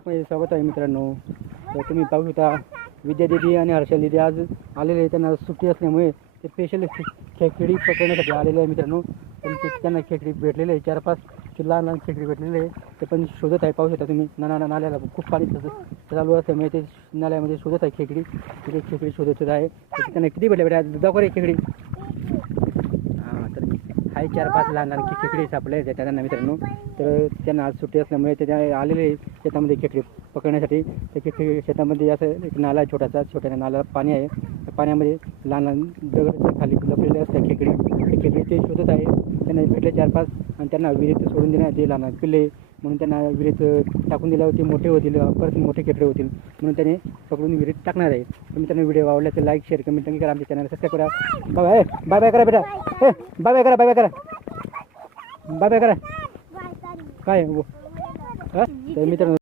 स्वागत आहे मित्रांनो. तर तुम्ही पाहू शकता विद्या दिदी आणि हर्षल दिदी आज आलेले आहे. त्यांना सुट्टी असल्यामुळे ते स्पेशल खेकडी पकडण्यासाठी आलेले आहे मित्रांनो. पण त्यांना खेकडी भेटलेले आहे, 4-5 लहान लहान खेकडी भेटलेले आहे. ते पण शोधत आहे. पाहू शकता तुम्ही नाल्याला खूप पाणी चालू असल्यामुळे ते नाल्यामध्ये शोधत आहे खेकडी. तिथे खेकडी शोधत आहे. त्यांना किती भेटले भेटा दाखव रे खेकडी. तर हाय 4-5 लहान लहान खेकडी सापडले त्यांना मित्रांनो. तर त्यांना आज सुट्टी असल्यामुळे ते आलेले शेतामध्ये खेकडी पकडण्यासाठी. त्या खेकडी शेतामध्ये असं एक नाला आहे, छोट्या नाल्याला पाणी आहे. त्या पाण्यामध्ये लहान लहान दगड खाली लपलेले असतात खेकडी. ते खेकडी ते शोधत आहे. त्यांना भेटले 4-5 आणि त्यांना विहिरीत सोडून देण्यात येईल. लहान पिल्ले म्हणून त्यांना विहिरीत टाकून दिल्यावर ते मोठे होतील, परत मोठे खेकडे होतील म्हणून त्याने पकडून विहिरीत टाकणार आहे. तुम्ही त्यांना व्हिडिओ आवडला तर लाईक शेअर कमेंट करा. आमच्या चॅनल सबस्क्राईब करा. बाय बाय करा बेटा. बाय बाय करा. बाय बाय करा. काय तर मित्रांनो